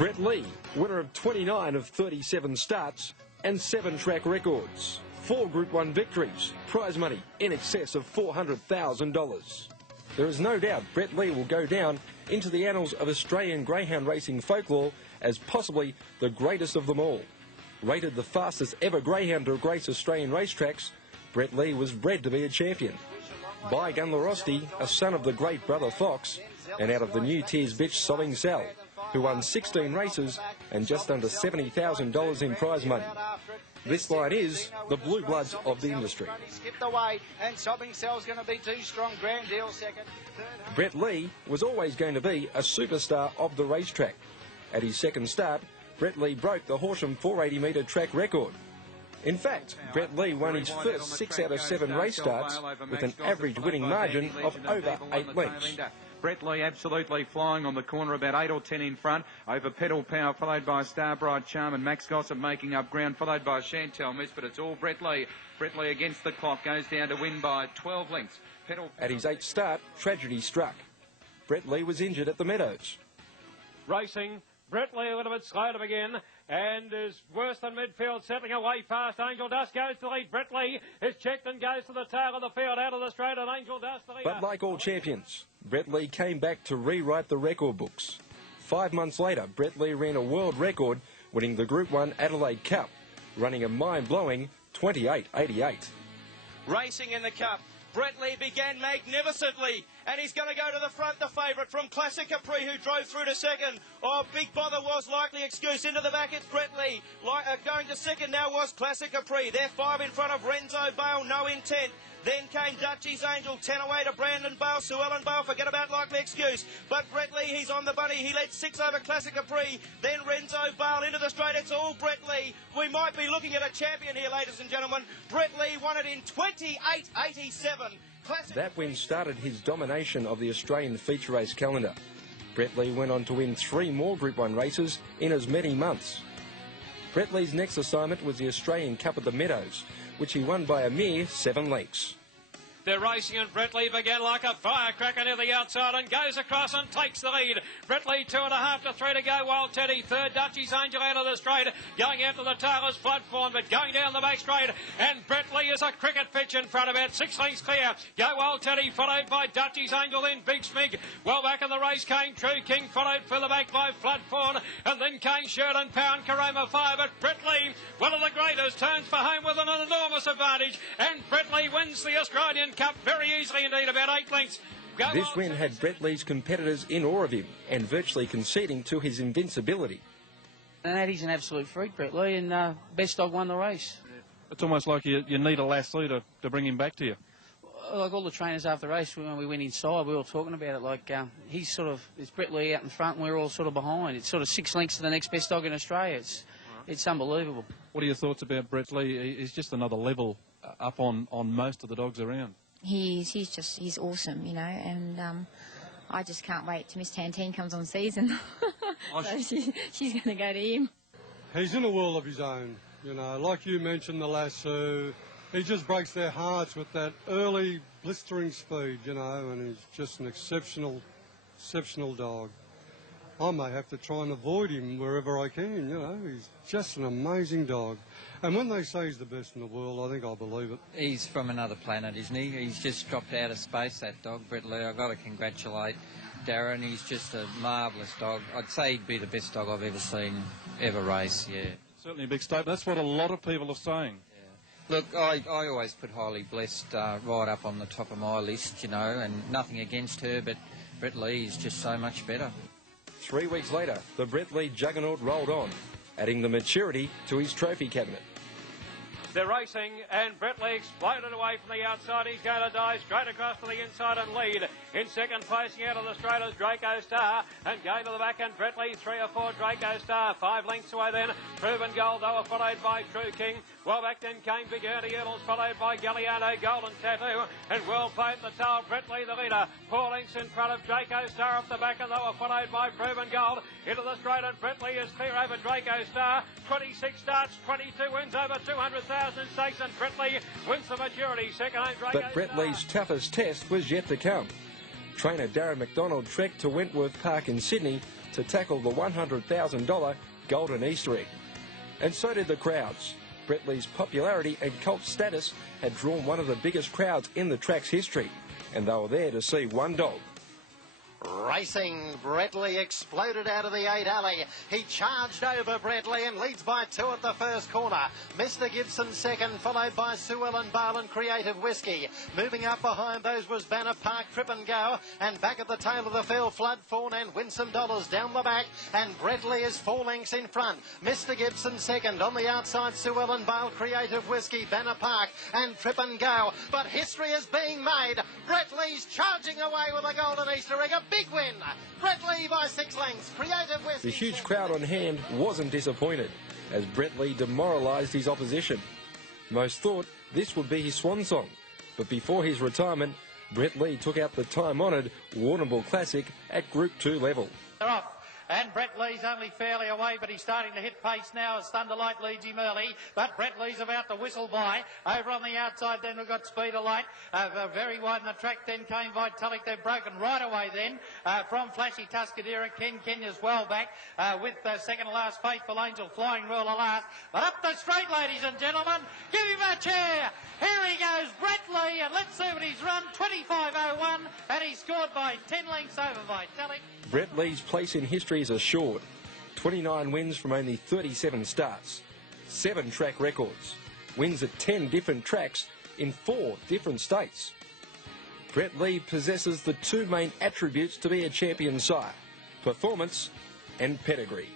Brett Lee, winner of 29 of 37 starts and 7 track records. 4 Group 1 victories, prize money in excess of $400,000. There is no doubt Brett Lee will go down into the annals of Australian greyhound racing folklore as possibly the greatest of them all. Rated the fastest ever greyhound to grace Australian racetracks, Brett Lee was bred to be a champion. By Gunlarosti, a son of the great brother Fox, and out of the new Tears bitch Sobbing Sal, who won 16 races and just under $70,000 in prize money. This line is the blue bloods of the industry. Brett Lee was always going to be a superstar of the racetrack. At his second start, Brett Lee broke the Horsham 480-metre track record. In fact, Brett Lee won his first 6 out of 7 race starts with an average winning margin of over 8 lengths. Brett Lee absolutely flying on the corner, about 8 or 10 in front, over Pedal Power, followed by Starbright Charm and Max Gossip making up ground, followed by Chantel Miss, but it's all Brett Lee. Brett Lee against the clock, goes down to win by 12 lengths. At his 8th start, tragedy struck. Brett Lee was injured at the Meadows. Racing, Brett Lee a little bit slow to begin, and is worse than midfield, settling away fast. Angel Dust goes to the lead. Brett Lee is checked and goes to the tail of the field, out of the straight, and Angel Dust the leader. But like all champions, Brett Lee came back to rewrite the record books. 5 months later, Brett Lee ran a world record, winning the Group 1 Adelaide Cup, running a mind-blowing 28.88. Racing in the Cup. Brett Lee began magnificently, and he's going to go to the front, the favourite from Classic Capri, who drove through to second. Oh, Big Bother was likely excuse. Into the back, it's Brett Lee. Going to second now was Classic Capri. They're 5 in front of Renzo Bale, No Intent. Then came Dutchie's Angel, 10 away to Brandon Bale, Sue Ellen Bale, forget about likely excuse. But Brett Lee, he's on the bunny. He led 6 over Classic Capri. Then Renzo Bale into the straight. It's all Brett Lee. We might be looking at a champion here, ladies and gentlemen. Brett Lee won it in 28.87. That win started his domination of the Australian feature race calendar. Brett Lee went on to win 3 more Group 1 races in as many months. Brett Lee's next assignment was the Australian Cup at the Meadows, which he won by a mere 7 lengths. They're racing, and Brett Lee began like a firecracker near the outside and goes across and takes the lead. Brett Lee 2.5 to 3 to go. Wild Teddy third. Dutchie's Angel out of the straight. Going out to the tail is Flood Fawn, but going down the back straight. And Brett Lee is a cricket pitch in front, about 6 lengths clear. Go Wild Teddy, followed by Dutchie's Angel, then Big Smig. Well back in the race came True King, followed further back by Flood Fawn. And then came Sheridan Power and Karoma Fire. But Brett Lee, one of the greatest, turns for home with an enormous advantage. And Brett Lee wins the Australian Cup very easily indeed, about 8 lengths. This win had Brett Lee's competitors in awe of him and virtually conceding to his invincibility. And that he's an absolute freak, Brett Lee, and best dog won the race. It's almost like you need a lasso to bring him back to you. Like all the trainers after the race, when we went inside, we were all talking about it. Like he's sort of, it's Brett Lee out in front, and we're all sort of behind. It's sort of 6 lengths to the next best dog in Australia. It's unbelievable. What are your thoughts about Brett Lee? He's just another level up on most of the dogs around. He's awesome, you know, and I just can't wait till Miss Tantine comes on season. So she's going to go to him. He's in a world of his own, you know. Like you mentioned, the lasso, he just breaks their hearts with that early blistering speed, you know, and he's just an exceptional dog. I may have to try and avoid him wherever I can, you know. He's just an amazing dog. And when they say he's the best in the world, I think I believe it. He's from another planet, isn't he? He's just dropped out of space, that dog, Brett Lee. I've got to congratulate Darren. He's just a marvellous dog. I'd say he'd be the best dog I've ever seen, ever race, yeah. Certainly a big statement. That's what a lot of people are saying. Yeah. Look, I always put Highly Blessed right up on the top of my list, you know, and nothing against her, but Brett Lee is just so much better. 3 weeks later, the Brett Lee juggernaut rolled on, adding the maturity to his trophy cabinet. They're racing, and Brett Lee exploded away from the outside. He's going to dive straight across to the inside and lead. In second, placing out of the straight is Draco Star, and going to the back end, Brett Lee 3 or 4, Draco Star 5 lengths away then. Proven Gold, they were followed by True King. Well back then came Big Ernie Earls, followed by Galliano, Golden Tattoo, and Well Played the tail. Brett Lee the leader, 4 lengths in front of Draco Star up the back, and they were followed by Proven Gold. Into the straight, and Brett Lee is clear over Draco Star. 26 starts, 22 wins, over 200,000 stakes, and Brett Lee wins the majority. Second home, Draco But Brett Star. Lee's toughest test was yet to come. trainer Darren McDonald trekked to Wentworth Park in Sydney to tackle the $100,000 Golden Easter egg. And so did the crowds. Brett Lee's popularity and cult status had drawn one of the biggest crowds in the track's history, and they were there to see one dog. Racing, Brett Lee exploded out of the 8 alley. He charged over Brett Lee and leads by 2 at the first corner. Mr. Gibson second, followed by Sue Ellen Bale and Creative Whiskey. Moving up behind those was Banner Park, Trip and Go. And back at the tail of the field, Flood Fawn and Winsome Dollars down the back. And Brett Lee is 4 lengths in front. Mr. Gibson second. On the outside, Sue Ellen Bale, Creative Whiskey, Banner Park and Trip and Go. But history is being made. Brett Lee's charging away with a Golden Easter egg. Big win. Brett Lee by 6 lengths. Creative Whiskey. The huge crowd on hand wasn't disappointed as Brett Lee demoralised his opposition. Most thought this would be his swan song, but before his retirement, Brett Lee took out the time-honoured Warrnambool Classic at Group 2 level. They're off. And Brett Lee's only fairly away, but he's starting to hit pace now as Thunderlight leads him early. But Brett Lee's about to whistle by. Over on the outside then we've got Speed of Light. Very wide in the track then came Vitalik. They've broken right away then from Flashy Tuscadera. Ken Kenya's well back with second to last Faithful Angel Flying Ruler last. But up the straight, ladies and gentlemen. Give him a chair. Here he goes, Brett Lee, and let's see what he's run. 25.01, and he's scored by 10 lengths over Vitalik. Brett Lee's place in history is assured. 29 wins from only 37 starts, 7 track records, wins at 10 different tracks in 4 different states. Brett Lee possesses the 2 main attributes to be a champion sire: performance and pedigree.